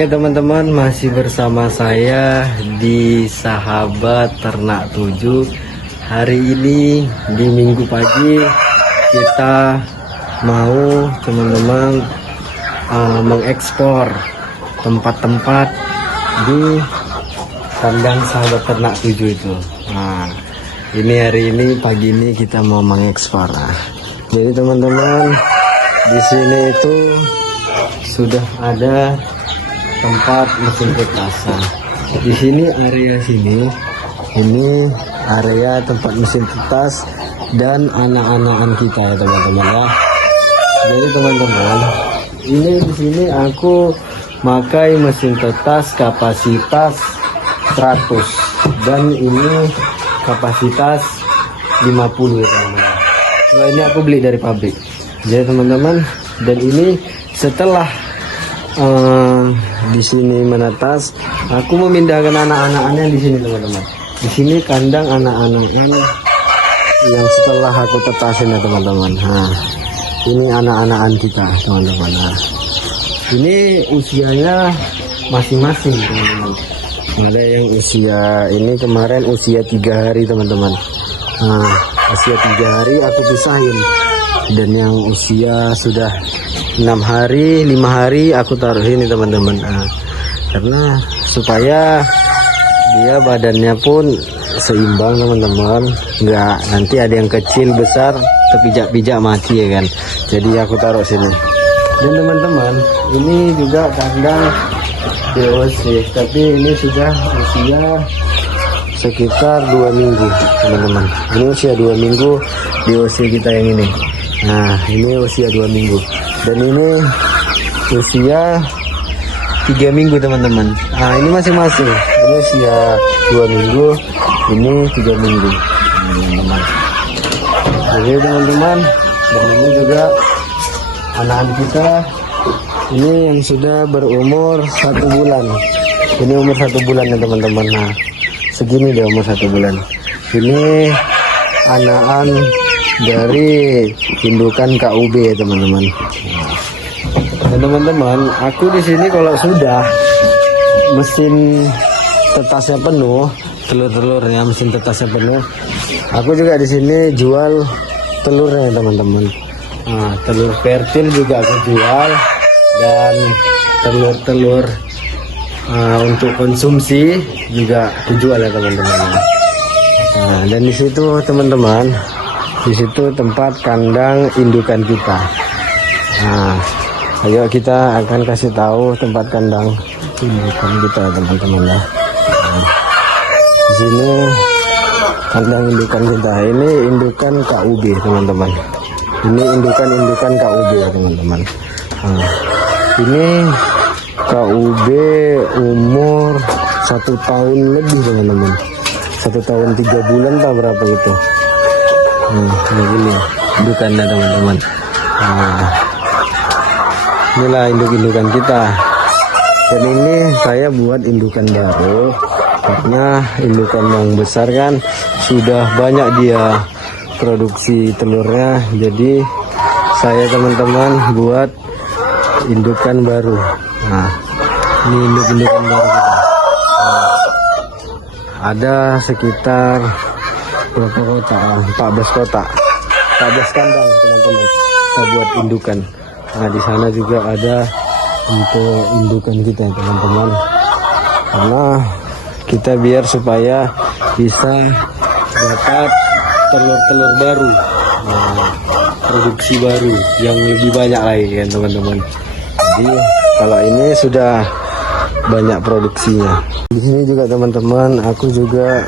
Oke teman-teman, masih bersama saya di Sahabat Ternak 7. Hari ini di Minggu pagi kita mau teman-teman mengekspor tempat-tempat di kandang Sahabat Ternak 7 itu. Nah, ini hari ini pagi ini kita mau mengekspor. Jadi teman-teman, di sini itu sudah ada tempat mesin petasan. Di sini area sini, ini area tempat mesin tetas dan anak-anakan kita ya teman-teman ya. Jadi teman-teman, ini di sini aku pakai mesin tetas kapasitas 100 dan ini kapasitas 50 ya teman-teman. Nah, ini aku beli dari pabrik. Jadi teman-teman, dan ini setelah di sini menetas, aku memindahkan anak-anaknya di sini teman-teman. Di sini kandang anak-anakan yang setelah aku tetasin ya teman-teman. Nah, ini anak-anakan kita teman-teman. Nah, ini usianya masing-masing teman-teman. Ada yang usia ini kemarin usia 3 hari teman-teman. Nah, usia 3 hari aku pisahin, dan yang usia sudah 6 hari 5 hari aku taruh ini teman-teman. Nah, karena supaya dia badannya pun seimbang teman-teman, enggak nanti ada yang kecil besar terpijak-pijak mati ya kan. Jadi aku taruh sini. Dan teman-teman, ini juga kandang DOC, tapi ini sudah usia sekitar 2 minggu teman-teman. Ini usia 2 minggu DOC kita yang ini. Nah, ini usia 2 minggu. Dan ini usia 3 minggu teman-teman. Nah, ini masing-masing. Ini usia 2 minggu, ini 3 minggu teman-teman. Jadi teman-teman, dan ini juga anak kita ini yang sudah berumur 1 bulan. Ini umur 1 bulan ya teman-teman. Nah, segini dia umur 1 bulan. Ini anakan dari indukan KUB ya teman-teman. Dan teman-teman, aku di sini kalau sudah mesin tetasnya penuh, telur-telurnya mesin tetasnya penuh, aku juga di sini jual telurnya teman-teman. Nah, telur fertil juga aku jual, dan telur-telur untuk konsumsi juga dijual ya teman-teman. Nah, dan di situ teman-teman, di situ tempat kandang indukan kita. Nah, ayo kita akan kasih tahu tempat kandang indukan kita teman-teman ya. Nah, di sini kandang indukan kita. Ini indukan KUB teman-teman. Ini indukan KUB ya teman-teman. Nah, ini KUB umur 1 tahun lebih teman-teman. 1 tahun 3 bulan tak berapa itu. Ini indukannya teman-teman. Nah, inilah induk-indukan kita. Dan ini saya buat indukan baru karena indukan yang besar kan sudah banyak dia produksi telurnya. Jadi saya teman-teman buat indukan baru. Nah, ini induk-indukan baru kita. Nah, ada sekitar berapa kotak? 14 kotak, 14 kandang teman-teman. Kita buat indukan. Nah, di sana juga ada untuk indukan kita teman-teman. Karena kita biar supaya bisa dapat telur-telur baru, produksi baru yang lebih banyak lagi kan teman-teman. Jadi kalau ini sudah banyak produksinya. Di sini juga teman-teman, aku juga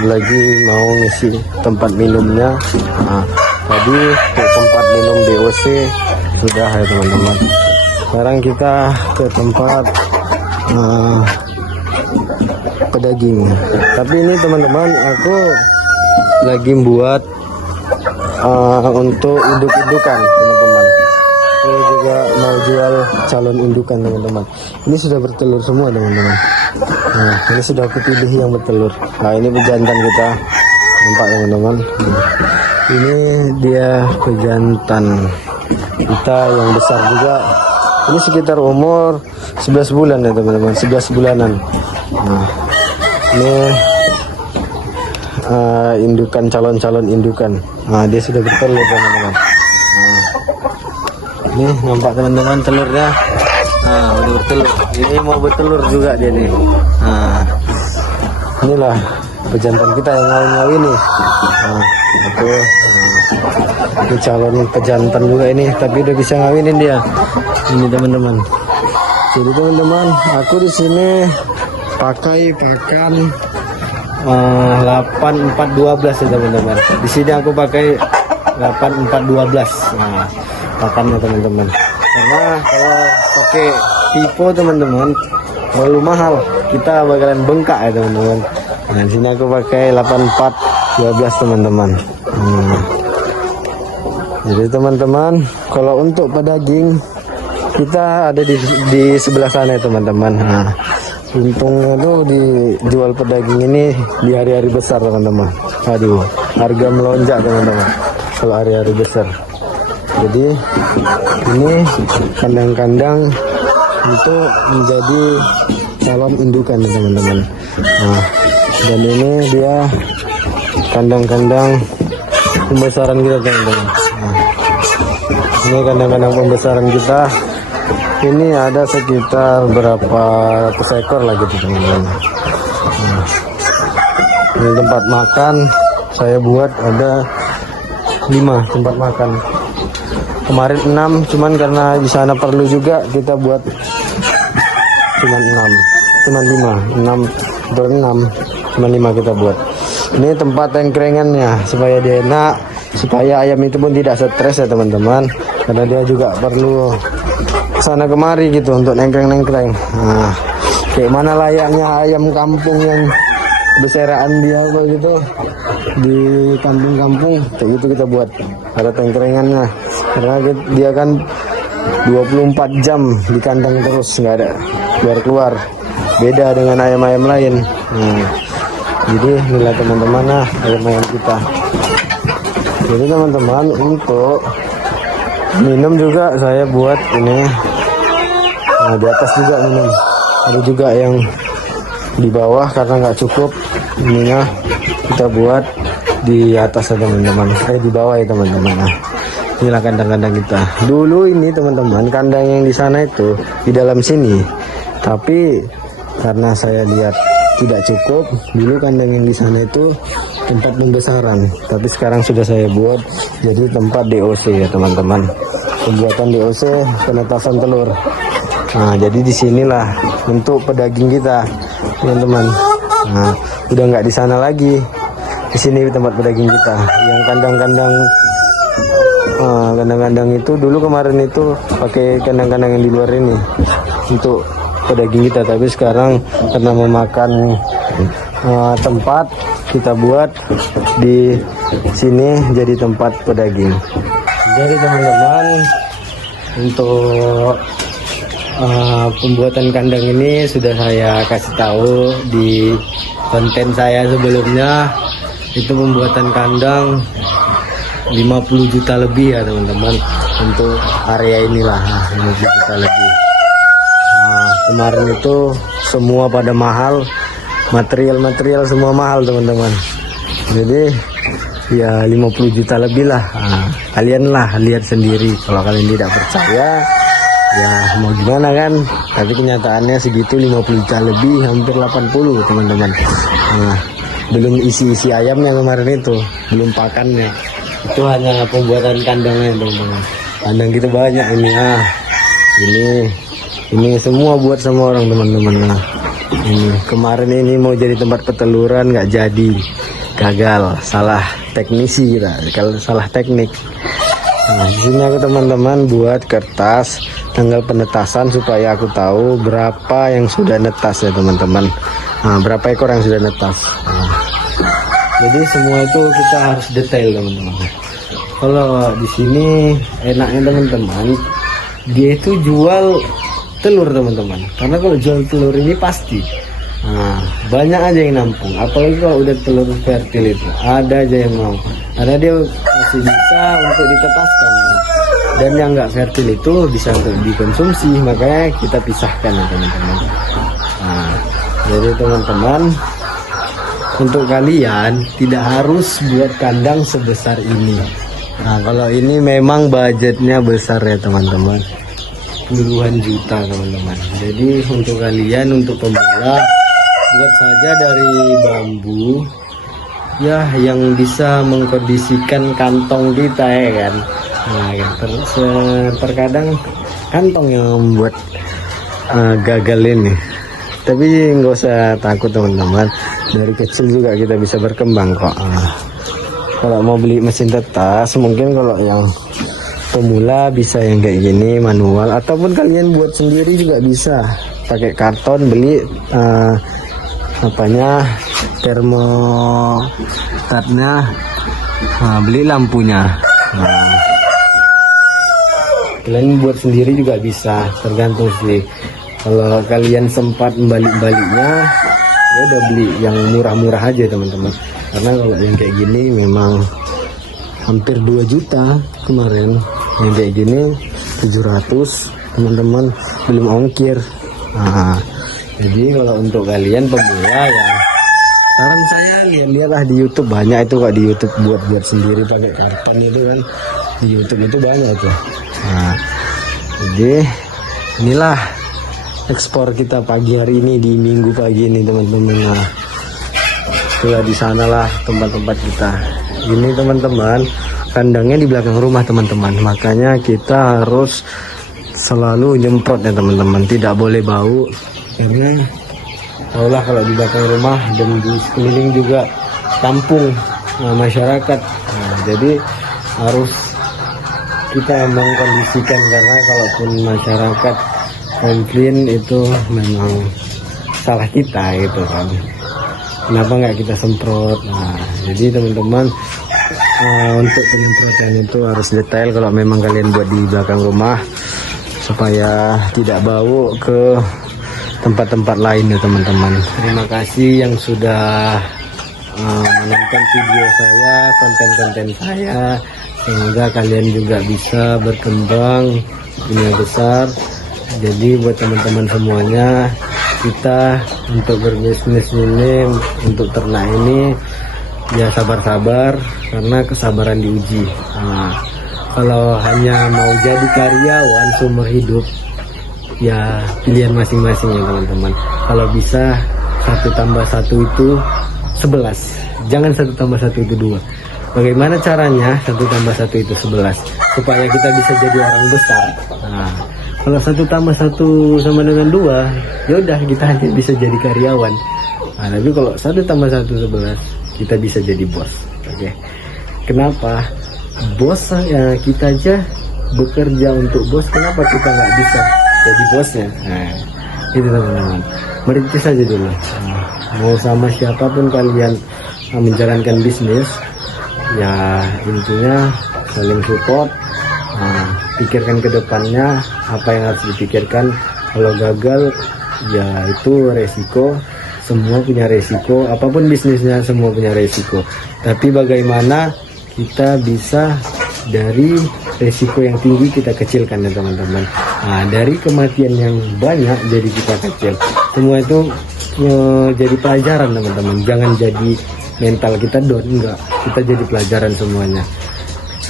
lagi mau ngisi tempat minumnya. Nah, tadi ke tempat minum DOC sudah ya teman-teman. Sekarang kita ke tempat pedaging. Tapi ini teman-teman, aku lagi buat untuk induk-indukan teman-teman. Aku juga mau jual calon indukan teman-teman. Ini sudah bertelur semua teman-teman. Nah, ini sudah aku pilih yang bertelur. Nah, ini pejantan kita, nampak teman-teman. Ini dia pejantan kita yang besar juga. Ini sekitar umur 11 bulan ya teman-teman, 11 bulanan. Nah, ini indukan, calon-calon indukan. Nah, dia sudah bertelur teman-teman. Nah, ini nampak teman-teman telurnya. Nah, udah bertelur. Ini mau bertelur juga dia nih. Nah, inilah pejantan kita yang ngawin-ngawin nih. Nah, itu. Ini calon pejantan juga ini, tapi udah bisa ngawinin dia. Ini teman-teman. Jadi teman-teman, aku di sini pakai pakan 8412 ya teman-teman. Di sini aku pakai 8412. Nah, pakannya teman-teman. Karena kalau pakai tipe teman-teman terlalu mahal, kita bakalan bengkak ya teman-teman. Nah, di sini aku pakai 8412 teman-teman. Jadi teman-teman, kalau untuk pedaging kita ada di sebelah sana ya teman-teman. Nah, untungnya tuh dijual pedaging ini di hari-hari besar teman-teman. Aduh, harga melonjak teman-teman kalau hari-hari besar. Jadi ini kandang-kandang untuk menjadi calon indukan ya teman-teman. Nah, dan ini dia kandang-kandang pembesaran kita teman-teman. Nah, ini kandang-kandang pembesaran kita. Ini ada sekitar berapa ratus ekor lagi teman-teman. Nah, ini tempat makan saya buat ada 5 tempat makan. Kemarin 6, cuman karena di sana perlu juga kita buat cuman 5 kita buat. Ini tempat tengkrengannya supaya dia enak, supaya ayam itu pun tidak stres ya teman-teman, karena dia juga perlu sana kemari gitu untuk nengkreng-nengkreng. Nah, kayak mana layaknya ayam kampung yang beseraan dia begitu di kampung-kampung, kayak gitu kita buat, ada tengkrengannya, karena dia kan 24 jam di kandang terus, nggak ada keluar-keluar, beda dengan ayam-ayam lain. Jadi inilah teman-teman, nah ayam-ayam kita. Jadi teman-teman, untuk minum juga saya buat ini. Nah, di atas juga minum, ada juga yang di bawah karena nggak cukup ininya, kita buat di atas ya teman-teman, di bawah ya teman-teman. Nah, inilah kandang-kandang kita. Dulu ini teman-teman, kandang yang di sana itu di dalam sini, tapi karena saya lihat tidak cukup, dulu kandang yang di sana itu tempat pembesaran, tapi sekarang sudah saya buat jadi tempat DOC ya teman-teman, pembuatan DOC, penetasan telur. Nah, jadi disinilah untuk pedaging kita teman-teman. Nah, udah nggak di sana lagi, di sini tempat pedaging kita. Yang kandang-kandang kandang-kandang itu dulu kemarin itu pakai kandang-kandang yang di luar ini untuk pedaging kita, tapi sekarang karena memakan tempat, kita buat di sini jadi tempat pedaging. Jadi teman-teman, untuk pembuatan kandang ini sudah saya kasih tahu di konten saya sebelumnya. Itu pembuatan kandang 50 juta lebih ya teman-teman, untuk area inilah 50 juta lebih. Kemarin itu semua pada mahal, material semua mahal teman-teman. Jadi ya 50 juta lebih lah. Kalian lah lihat sendiri, kalau kalian tidak percaya ya mau gimana kan, tapi kenyataannya segitu, 50 juta lebih, hampir 80 teman-teman. Belum isi-isi ayamnya kemarin itu, belum pakannya, itu hanya pembuatan kandangnya teman-teman. Kandang kita banyak ini semua buat sama orang teman-teman. Nah, ini kemarin ini mau jadi tempat peteluran, nggak jadi, gagal, salah teknisi kita, kalau salah teknik. Nah, di sini aku teman-teman buat kertas tanggal penetasan supaya aku tahu berapa yang sudah netas ya teman-teman. Nah, berapa ekor yang sudah netas. Nah, jadi semua itu kita harus detail teman-teman. Kalau di sini enaknya teman-teman, dia itu jual telur teman-teman, karena kalau jual telur ini pasti banyak aja yang nampung, apalagi kalau udah telur fertil itu ada aja yang mau, karena dia masih bisa untuk ditetaskan. dan yang nggak fertil itu bisa untuk dikonsumsi, makanya kita pisahkan ya teman-teman. Nah, jadi teman-teman, untuk kalian tidak harus buat kandang sebesar ini. Nah, kalau ini memang budgetnya besar ya teman-teman, puluhan juta teman-teman. Jadi untuk kalian, untuk pemula, buat saja dari bambu ya yang bisa mengkondisikan kantong kita ya kan. Nah, terkadang kantong yang membuat gagal ini, tapi nggak usah takut teman-teman, dari kecil juga kita bisa berkembang kok. Kalau mau beli mesin tetas, mungkin kalau yang pemula bisa yang kayak gini manual, ataupun kalian buat sendiri juga bisa pakai karton, beli termostatnya, beli lampunya. Nah, kalian buat sendiri juga bisa, tergantung sih. Kalau kalian sempat membalik-baliknya, ya udah beli yang murah-murah aja teman-teman, karena kalau yang kayak gini memang hampir 2 juta kemarin, yang kayak gini 700 teman-teman, belum ongkir. Nah, jadi kalau untuk kalian pemula ya, saran saya lihatlah di YouTube, banyak itu kok di YouTube buat sendiri pakai karton itu kan, di YouTube itu banyak tuh. Nah, jadi inilah ekspor kita pagi hari ini, di minggu pagi ini teman-teman. Nah, itulah di sanalah tempat-tempat kita. Ini teman-teman, kandangnya di belakang rumah teman-teman, makanya kita harus selalu nyemprot ya teman-teman, tidak boleh bau, karena tahulah kalau di belakang rumah dan di sekeliling juga kampung masyarakat. Nah, jadi harus kita mengkondisikan, karena kalaupun masyarakat komplain itu memang salah kita gitu kan, kenapa nggak kita semprot. Nah, jadi teman-teman, untuk penyemprotan itu harus detail kalau memang kalian buat di belakang rumah, supaya tidak bau ke tempat-tempat lain ya teman-teman. Terima kasih yang sudah menonton video saya, konten-konten saya. Semoga kalian juga bisa berkembang dunia besar. Jadi buat teman-teman semuanya, kita untuk berbisnis ini, untuk ternak ini, ya sabar-sabar, karena kesabaran diuji. Nah, kalau hanya mau jadi karyawan seumur hidup, ya pilihan masing-masing ya teman-teman. Kalau bisa 1 tambah 1 itu 11, jangan 1 tambah 1 itu 2. Bagaimana caranya 1 tambah 1 itu 11, supaya kita bisa jadi orang besar. Nah, kalau 1 tambah 1 sama dengan 2, ya udah kita hanya bisa jadi karyawan. Nah, tapi kalau 1 tambah 1 11, kita bisa jadi bos. Oke. Kenapa? Bos ya, kita aja bekerja untuk bos, kenapa kita nggak bisa jadi bosnya? Nah, itu teman-teman, merintis saja dulu. Nah, mau sama siapapun kalian menjalankan bisnis, ya intinya saling support. Nah, pikirkan ke depannya apa yang harus dipikirkan. Kalau gagal, ya itu resiko. Semua punya resiko, apapun bisnisnya semua punya resiko. Tapi bagaimana kita bisa dari resiko yang tinggi kita kecilkan ya teman-teman. Nah, dari kematian yang banyak jadi kita kecil. Semua itu jadi pelajaran teman-teman. Jangan jadi mental kita down, enggak. Kita jadi pelajaran semuanya.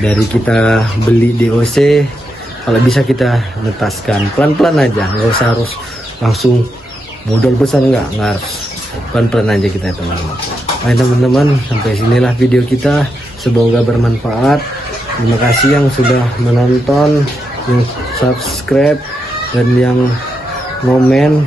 Dari kita beli DOC, kalau bisa kita netaskan pelan-pelan aja, nggak usah harus langsung modal besar, enggak harus, pelan-pelan aja kita teman-teman. Baik teman-teman, sampai sinilah video kita, semoga bermanfaat. Terima kasih yang sudah menonton, yang subscribe, dan yang komen,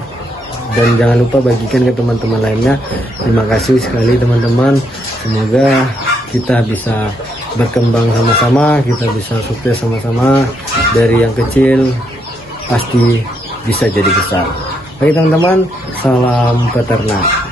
dan jangan lupa bagikan ke teman-teman lainnya. Terima kasih sekali teman-teman, semoga kita bisa berkembang sama-sama, kita bisa sukses sama-sama. Dari yang kecil pasti bisa jadi besar. Baik teman-teman, salam peternak.